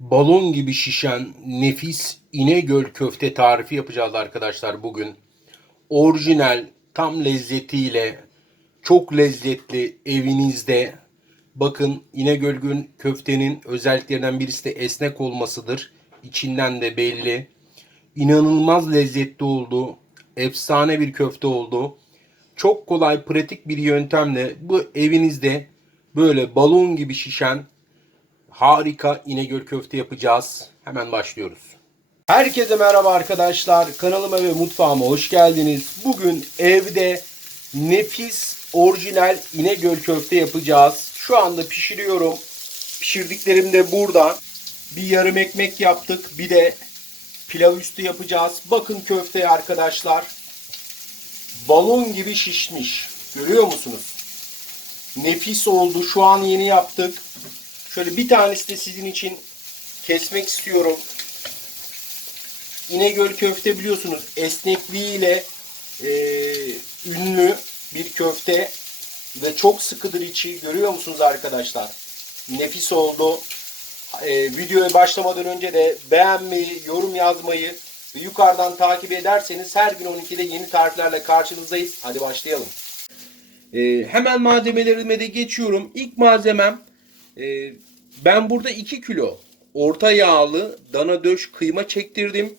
Balon gibi şişen nefis İnegöl köfte tarifi yapacağız arkadaşlar bugün. Orijinal, tam lezzetiyle, çok lezzetli evinizde. Bakın İnegöl köftenin özelliklerinden birisi de esnek olmasıdır. İçinden de belli. İnanılmaz lezzetli oldu. Efsane bir köfte oldu. Çok kolay, pratik bir yöntemle bu evinizde böyle balon gibi şişen harika İnegöl köfte yapacağız. Hemen başlıyoruz. Herkese merhaba arkadaşlar. Kanalıma ve mutfağıma hoş geldiniz. Bugün evde nefis orijinal İnegöl köfte yapacağız. Şu anda pişiriyorum. Pişirdiklerim de burada. Bir yarım ekmek yaptık. Bir de pilav üstü yapacağız. Bakın köfteye arkadaşlar. Balon gibi şişmiş. Görüyor musunuz? Nefis oldu. Şu an yeni yaptık. Şöyle bir tanesi de sizin için kesmek istiyorum. İnegöl köfte biliyorsunuz esnekliğiyle ünlü bir köfte ve çok sıkıdır içi. Görüyor musunuz arkadaşlar? Nefis oldu. Videoya başlamadan önce de beğenmeyi, yorum yazmayı ve yukarıdan takip ederseniz her gün 12'de yeni tariflerle karşınızdayız. Hadi başlayalım. Hemen malzemelerime de geçiyorum. İlk malzemem ben burada 2 kilo orta yağlı dana döş kıyma çektirdim.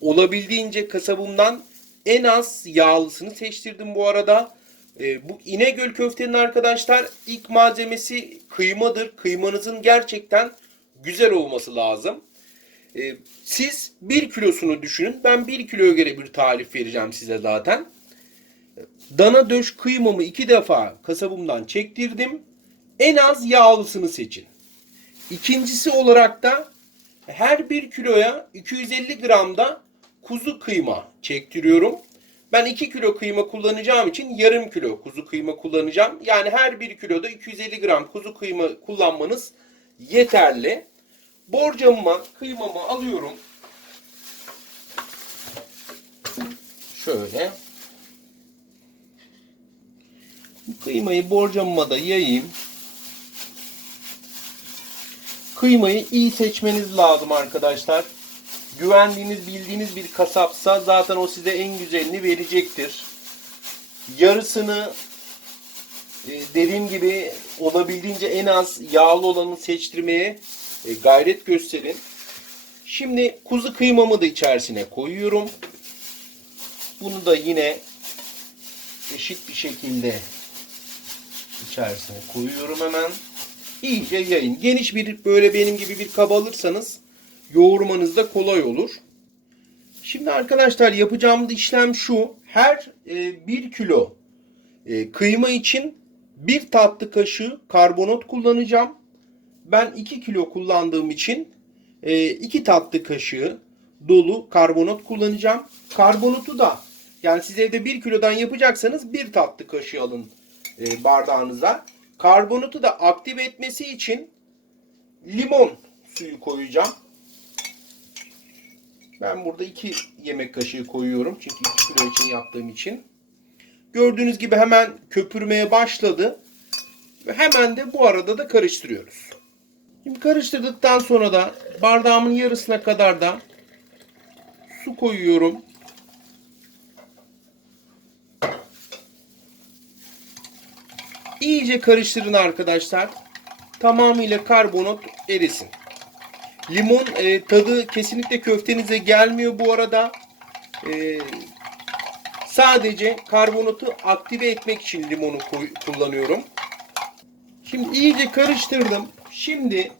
Olabildiğince kasabımdan en az yağlısını seçtirdim bu arada. Bu İnegöl köftenin arkadaşlar ilk malzemesi kıymadır. Kıymanızın gerçekten güzel olması lazım. Siz 1 kilosunu düşünün. Ben 1 kiloya göre bir tarif vereceğim size zaten. Dana döş kıymamı 2 defa kasabımdan çektirdim. En az yağlısını seçin. İkincisi olarak da her 1 kiloya 250 gram da kuzu kıyma çektiriyorum. Ben 2 kilo kıyma kullanacağım için yarım kilo kuzu kıyma kullanacağım. Yani her 1 kiloda 250 gram kuzu kıyma kullanmanız yeterli. Borcamıma kıymamı alıyorum. Şöyle. Kıymayı borcamıma da yayayım. Kıymayı iyi seçmeniz lazım arkadaşlar. Güvendiğiniz, bildiğiniz bir kasapsa zaten o size en güzelini verecektir. Yarısını dediğim gibi olabildiğince en az yağlı olanı seçtirmeye gayret gösterin. Şimdi kuzu kıymamı da içerisine koyuyorum. Bunu da yine eşit bir şekilde içerisine koyuyorum hemen. İyice yayın. Geniş bir böyle benim gibi bir kaba alırsanız yoğurmanız da kolay olur. Şimdi arkadaşlar yapacağım işlem şu. Her 1 kilo kıyma için 1 tatlı kaşığı karbonat kullanacağım. Ben 2 kilo kullandığım için 2 tatlı kaşığı dolu karbonat kullanacağım. Karbonatı da yani siz evde 1 kilodan yapacaksanız 1 tatlı kaşığı alın bardağınıza. Karbonatı da aktive etmesi için limon suyu koyacağım. Ben burada 2 yemek kaşığı koyuyorum. Çünkü 2 kilo için yaptığım için. Gördüğünüz gibi hemen köpürmeye başladı. Ve hemen de bu arada da karıştırıyoruz. Şimdi karıştırdıktan sonra da bardağımın yarısına kadar da su koyuyorum. İyice karıştırın arkadaşlar. Tamamıyla karbonat erisin. Limon tadı kesinlikle köftenize gelmiyor bu arada. Sadece karbonatı aktive etmek için limonu kullanıyorum. Şimdi iyice karıştırdım. Şimdi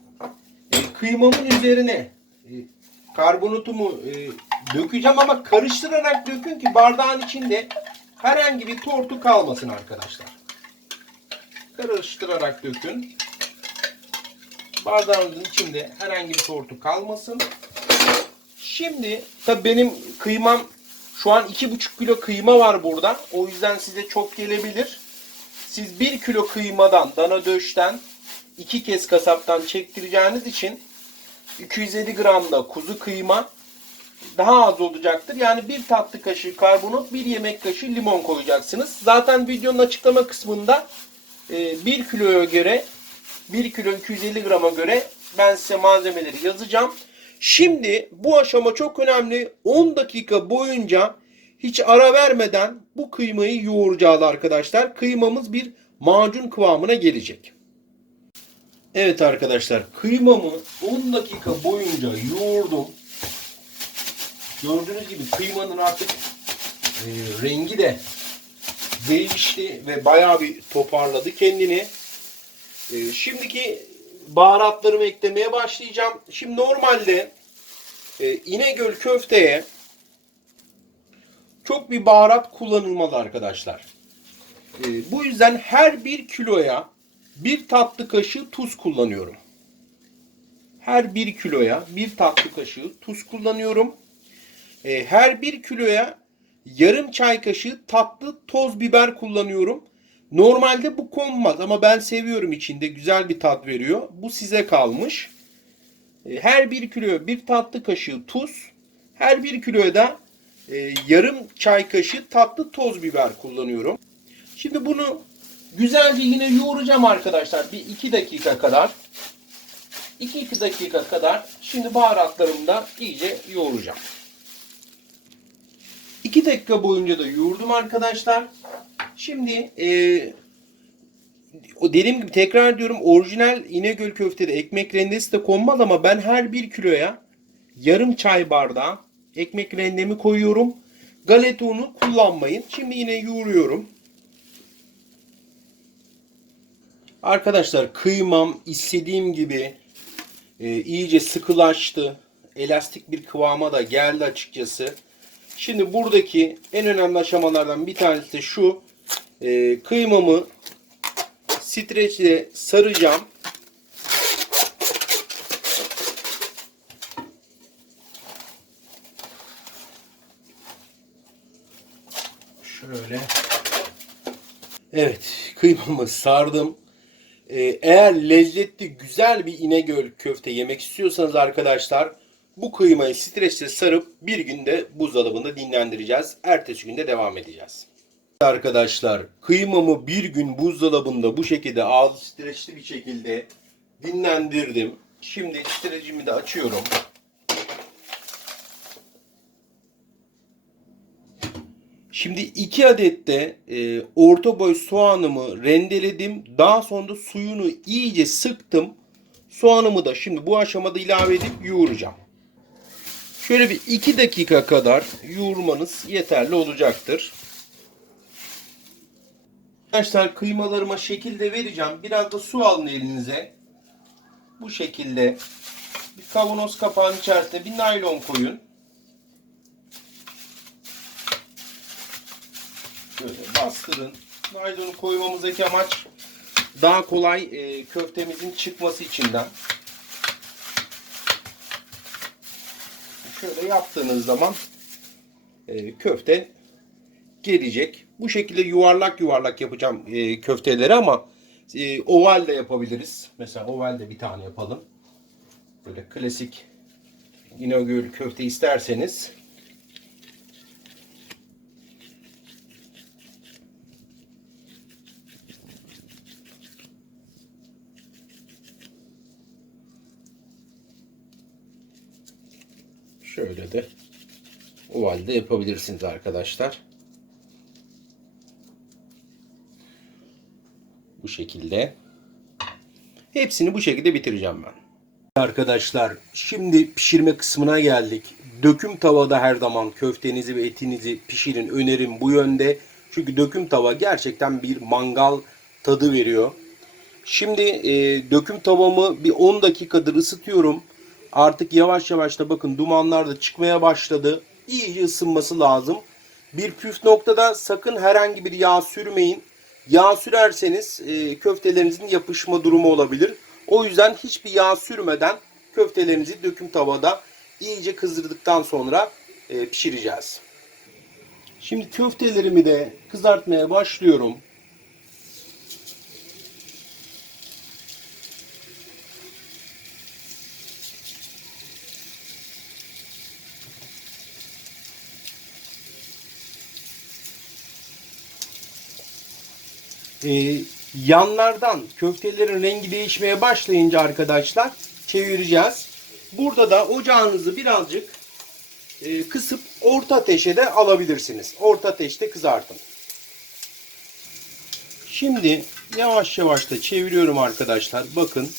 kıymamın üzerine karbonatımı dökeceğim ama karıştırarak dökün ki bardağın içinde herhangi bir tortu kalmasın arkadaşlar. Karıştırarak dökün. Bardağınızın içinde herhangi bir tortu kalmasın. Şimdi tabii benim kıymam şu an 2,5 kilo kıyma var burada. O yüzden size çok gelebilir. Siz 1 kilo kıymadan, dana döşten 2 kez kasaptan çektireceğiniz için 250 gram da kuzu kıyma daha az olacaktır. Yani 1 tatlı kaşığı karbonat, 1 yemek kaşığı limon koyacaksınız. Zaten videonun açıklama kısmında 1 kiloya göre 1 kilo 250 grama göre Ben size malzemeleri yazacağım. Şimdi bu aşama çok önemli. 10 dakika boyunca hiç ara vermeden bu kıymayı yoğuracağız arkadaşlar. Kıymamız bir macun kıvamına gelecek. Evet arkadaşlar, kıymamı 10 dakika boyunca yoğurdum. Gördüğünüz gibi kıymanın artık rengi de değişti ve bayağı bir toparladı kendini. Şimdiki baharatlarımı eklemeye başlayacağım. Şimdi normalde İnegöl köfteye çok bir baharat kullanılmaz arkadaşlar. Bu yüzden her 1 kiloya 1 tatlı kaşığı tuz kullanıyorum. Her 1 kiloya 1 tatlı kaşığı tuz kullanıyorum. Her 1 kiloya yarım çay kaşığı tatlı toz biber kullanıyorum. Normalde bu konmaz ama ben seviyorum, içinde güzel bir tat veriyor. Bu size kalmış. Her 1 kiloya 1 tatlı kaşığı tuz, her 1 kiloya da yarım çay kaşığı tatlı toz biber kullanıyorum. Şimdi bunu güzelce yine yoğuracağım arkadaşlar. Bir 2 dakika kadar. 2 dakika kadar. Şimdi baharatlarımı da iyice yoğuracağım. 2 dakika boyunca da yoğurdum arkadaşlar. Şimdi dediğim gibi tekrar diyorum, orijinal İnegöl köftede ekmek rendesi de konmaz ama ben her 1 kiloya yarım çay bardağı ekmek rendemi koyuyorum. Galeta unu kullanmayın. Şimdi yine yoğuruyorum. Arkadaşlar, kıymam istediğim gibi iyice sıkılaştı. Elastik bir kıvama da geldi açıkçası. Şimdi buradaki en önemli aşamalardan bir tanesi de şu. Kıymamı streçle saracağım. Şöyle. Evet, kıymamı sardım. Eğer lezzetli, güzel bir İnegöl köfte yemek istiyorsanız arkadaşlar, bu kıymayı streçle sarıp bir günde buzdolabında dinlendireceğiz. Ertesi günde devam edeceğiz. Arkadaşlar, kıymamı bir gün buzdolabında bu şekilde ağzı streçli bir şekilde dinlendirdim. Şimdi streçimi de açıyorum. Şimdi 2 adet de orta boy soğanımı rendeledim. Daha sonra da suyunu iyice sıktım. Soğanımı da şimdi bu aşamada ilave edip yoğuracağım. Şöyle bir 2 dakika kadar yoğurmanız yeterli olacaktır. Arkadaşlar, kıymalarıma şekil de vereceğim. Biraz da su alın elinize. Bu şekilde bir kavanoz kapağının içerisine bir naylon koyun. Böyle bastırın. Naylonu koymamızdaki amaç daha kolay köftemizin çıkması içinden. Şöyle yaptığınız zaman köfte gelecek. Bu şekilde yuvarlak yuvarlak yapacağım köfteleri ama oval de yapabiliriz. Mesela oval de bir tane yapalım. Böyle klasik İnegöl köfte isterseniz. Şöyle de oval de yapabilirsiniz arkadaşlar. Bu şekilde. Hepsini bu şekilde bitireceğim ben. Arkadaşlar, şimdi pişirme kısmına geldik. Döküm tavada her zaman köftenizi ve etinizi pişirin. Önerim bu yönde. Çünkü döküm tava gerçekten bir mangal tadı veriyor. Şimdi döküm tavamı bir 10 dakikadır ısıtıyorum. Artık yavaş yavaş da bakın dumanlar da çıkmaya başladı. İyice ısınması lazım. Bir püf noktada, sakın herhangi bir yağ sürmeyin. Yağ sürerseniz köftelerinizin yapışma durumu olabilir. O yüzden hiçbir yağ sürmeden köftelerinizi döküm tavada iyice kızdırdıktan sonra pişireceğiz. Şimdi köftelerimi de kızartmaya başlıyorum. Yanlardan köftelerin rengi değişmeye başlayınca arkadaşlar çevireceğiz. Burada da ocağınızı birazcık kısıp orta ateşe de alabilirsiniz. Orta ateşte kızartın. Şimdi yavaş yavaş da çeviriyorum arkadaşlar. Bakın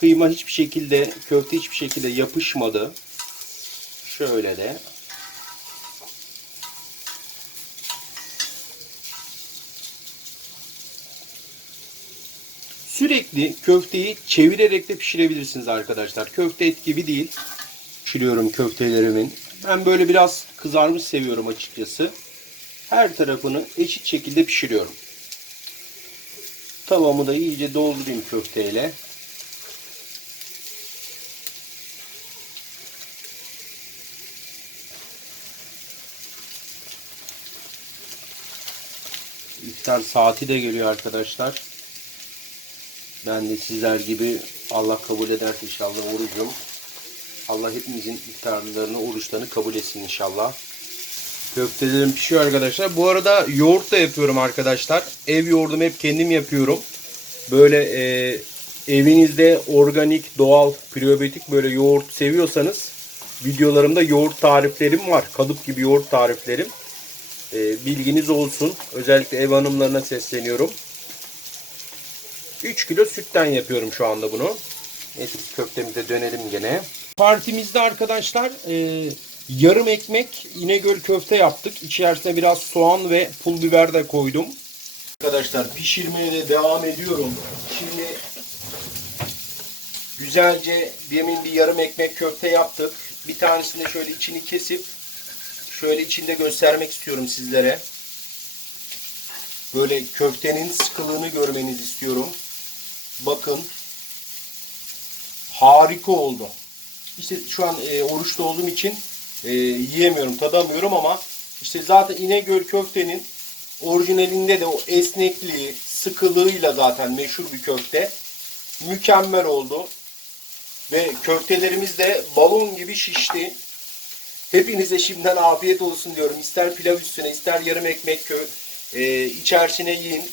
kıyma hiçbir şekilde, köfte hiçbir şekilde yapışmadı. Şöyle de. Sürekli köfteyi çevirerek de pişirebilirsiniz arkadaşlar. Köfte et gibi değil. Pişiriyorum köftelerimin. Ben böyle biraz kızarmış seviyorum açıkçası. Her tarafını eşit şekilde pişiriyorum. Tavamı da iyice doldurayım köfteyle. İftar saati de geliyor arkadaşlar. Ben de sizler gibi Allah kabul ederse inşallah orucum. Allah hepimizin iftarlarını, oruçlarını kabul etsin inşallah. Köftelerim pişiyor arkadaşlar. Bu arada yoğurt da yapıyorum arkadaşlar. Ev yoğurdumu hep kendim yapıyorum. Böyle evinizde organik, doğal, prebiyotik böyle yoğurt seviyorsanız videolarımda yoğurt tariflerim var. Kalıp gibi yoğurt tariflerim. Bilginiz olsun. Özellikle ev hanımlarına sesleniyorum. 3 kilo sütten yapıyorum şu anda bunu. Neyse köftemize dönelim gene. Partimizde arkadaşlar yarım ekmek İnegöl köfte yaptık. İçerisine biraz soğan ve pul biber de koydum. Arkadaşlar pişirmeye de devam ediyorum. Şimdi güzelce demin bir yarım ekmek köfte yaptık. Bir tanesini de şöyle içini kesip şöyle içinde göstermek istiyorum sizlere. Böyle köftenin sıkılığını görmenizi istiyorum. Bakın. Harika oldu. İşte şu an oruçta olduğum için yiyemiyorum, tadamıyorum ama işte zaten İnegöl köftenin orijinalinde de o esnekliği, sıkılığıyla zaten meşhur bir köfte. Mükemmel oldu. Ve köftelerimiz de balon gibi şişti. Hepinize şimdiden afiyet olsun diyorum. İster pilav üstüne, ister yarım ekmek içerisine yiyin.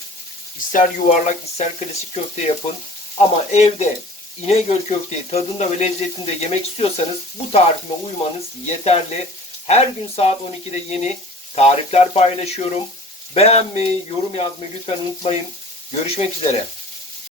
İster yuvarlak, ister klasik köfte yapın. Ama evde İnegöl köfteyi tadında ve lezzetinde yemek istiyorsanız bu tarifime uymanız yeterli. Her gün saat 12'de yeni tarifler paylaşıyorum. Beğenmeyi, yorum yazmayı lütfen unutmayın. Görüşmek üzere.